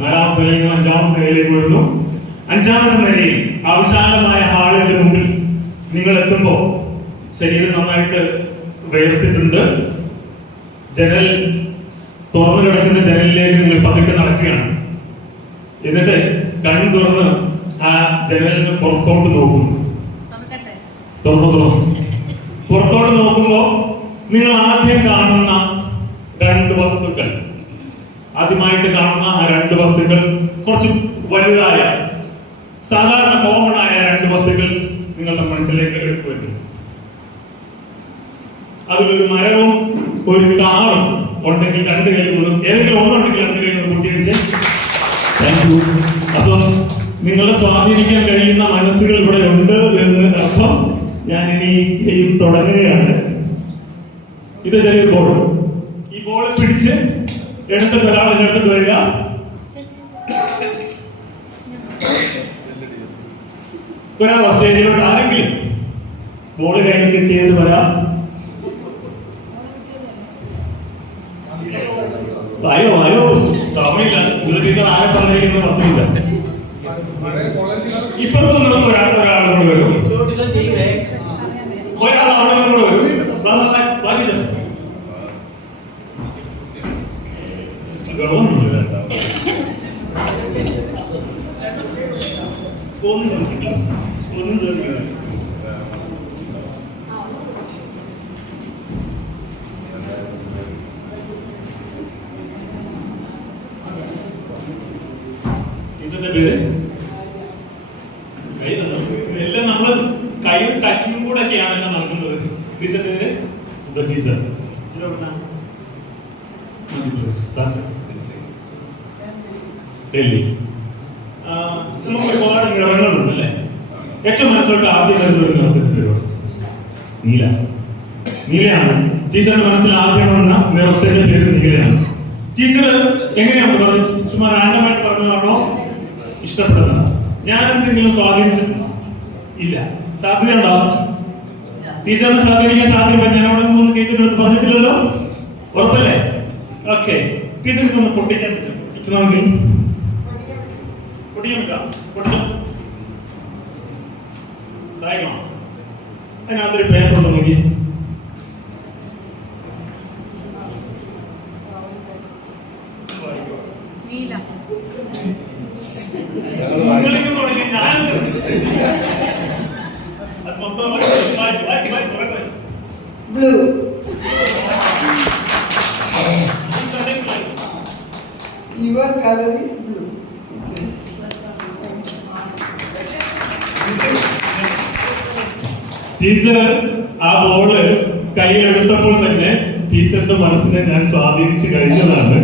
നാലാമത്തെ നിലയിൽ നിന്ന് അഞ്ചാമത്തെ നിലയിലേക്ക് വരുന്നു. അഞ്ചാമത്തെ നിലയിൽ ആ വിശാലമായ ഹാളിന്റെ മുമ്പിൽ നിങ്ങൾ എത്തുമ്പോൾ ശരീരം നന്നായിട്ട് വേർത്തിട്ടുണ്ട്. ജനൽ തുറന്നു കിടക്കുന്ന ജനലിലേക്ക് നിങ്ങൾ പതുക്കെ നടക്കുകയാണ്. എന്നിട്ട് കണ്ണു തുറന്ന് ആ ജനലിൽ നിന്ന് പുറത്തോട്ട് നോക്കുന്നു. പുറത്തോട്ട് നോക്കുമ്പോ നിങ്ങൾ ആദ്യം കാണുന്ന രണ്ട് വസ്തുക്കൾ, ആദ്യമായിട്ട് കാണുന്ന ആ രണ്ട് വസ്തുക്കൾ കുറച്ച് വലുതായ സാധാരണ കോമൺ ആയ രണ്ട് വസ്തുക്കൾ നിങ്ങളുടെ മനസ്സിലേക്ക് എടുക്കുന്നുണ്ട്. അതിലൊരു മരവും ഒരു കാറും ഉണ്ടെങ്കിൽ രണ്ട് കൈകളും ഏതെങ്കിലും ഒന്നുണ്ടെങ്കിൽ രണ്ട് കൈകളും പൊട്ടിയടിച്ച്. അപ്പം നിങ്ങളെ സ്വാധീനിക്കാൻ കഴിയുന്ന മനസ്സുകൾ ഇവിടെ ഉണ്ട് എന്ന് അർത്ഥം. ഞാൻ ഇനി ഗെയിം തുടങ്ങുകയാണ്. ഇത് ചെറിയൊരു ബോൾ. ഈ ബോൾ പിടിച്ച് എടുത്തിട്ട് ഒരാൾ എടുത്തിട്ട് വരിക. ഒരാൾ സ്റ്റേജിലോട്ട് ആരെങ്കിലും ബോൾ കയ്യിൽ കിട്ടിയത് വരാം. അയ്യോ അയ്യോ സമയമില്ല. ടീച്ചർ ആരെ പറഞ്ഞിരിക്കുന്നത് പറ്റില്ല. ഇപ്പുറത്ത് നിന്ന് ഒരാളോട് വരും. ഒരാൾ അവിടെ കൂടെ വരും. ബാക്കി ഒന്നും ചോദിക്കില്ല. ടീച്ചറിന്റെ പേര് ഇതെല്ലാം നമ്മള് കൈ ടച്ചിങ്ങും കൂടെ ഒക്കെയാണല്ലോ നടക്കുന്നത്. ടീച്ചറിന്റെ പേര് സുധ ടീച്ചർ. ഡൽഹി. നമുക്ക് ഒരുപാട് നിറങ്ങളുണ്ട് അല്ലെ. ഏറ്റവും മനസ്സിലോട്ട് ആദ്യം വരുന്ന ഒരു നിറത്തിന്റെ പേരാണ് നീല. നീലയാണ് ടീച്ചറിന്റെ മനസ്സിൽ ആദ്യം വന്ന നിറത്തിന്റെ പേര് നീലയാണ്. ടീച്ചർ എങ്ങനെയാണ് പറഞ്ഞത്? ചുമ്മാ റാൻഡമായിട്ട് പറഞ്ഞതാണോ ഇഷ്ടപ്പെടുന്നത്? ഞാൻ എന്തെങ്കിലും സ്വാധീനിച്ചിട്ടുണ്ടോ? ഇല്ല. സാധ്യത ഉണ്ടോ? ടീച്ചറിനെ സ്വാധീനിക്കാൻ സാധ്യത ഞാൻ അവിടെ നിന്ന് ടീച്ചറിന്റെ അടുത്ത് പറഞ്ഞിട്ടില്ലല്ലോ. ഉറപ്പല്ലേ? ഓക്കെ. ടീച്ചർക്ക് ഒന്ന് പൊട്ടിക്കാൻ പറ്റും. പൊട്ടിക്കണമെങ്കിൽ പൊട്ടിക്കാൻ പറ്റാം. പൊട്ടിച്ചോ. സഹായിക്കണം. അതിനകത്തൊരു പേപ്പർ ഉണ്ടോ നോക്കി. Blue. Your color is blue. Teacher ആ ബോള് കയ്യിലെടുത്തപ്പോൾ തന്നെ ടീച്ചറിന്റെ മനസ്സിനെ ഞാൻ സ്വാധീനിച്ചു കഴിഞ്ഞതാണ്.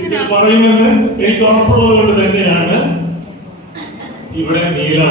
ടീച്ചർ പറയുമെന്ന് എനിക്ക് ഉറപ്പുള്ളത് കൊണ്ട് തന്നെയാണ് ഇവിടെ നീല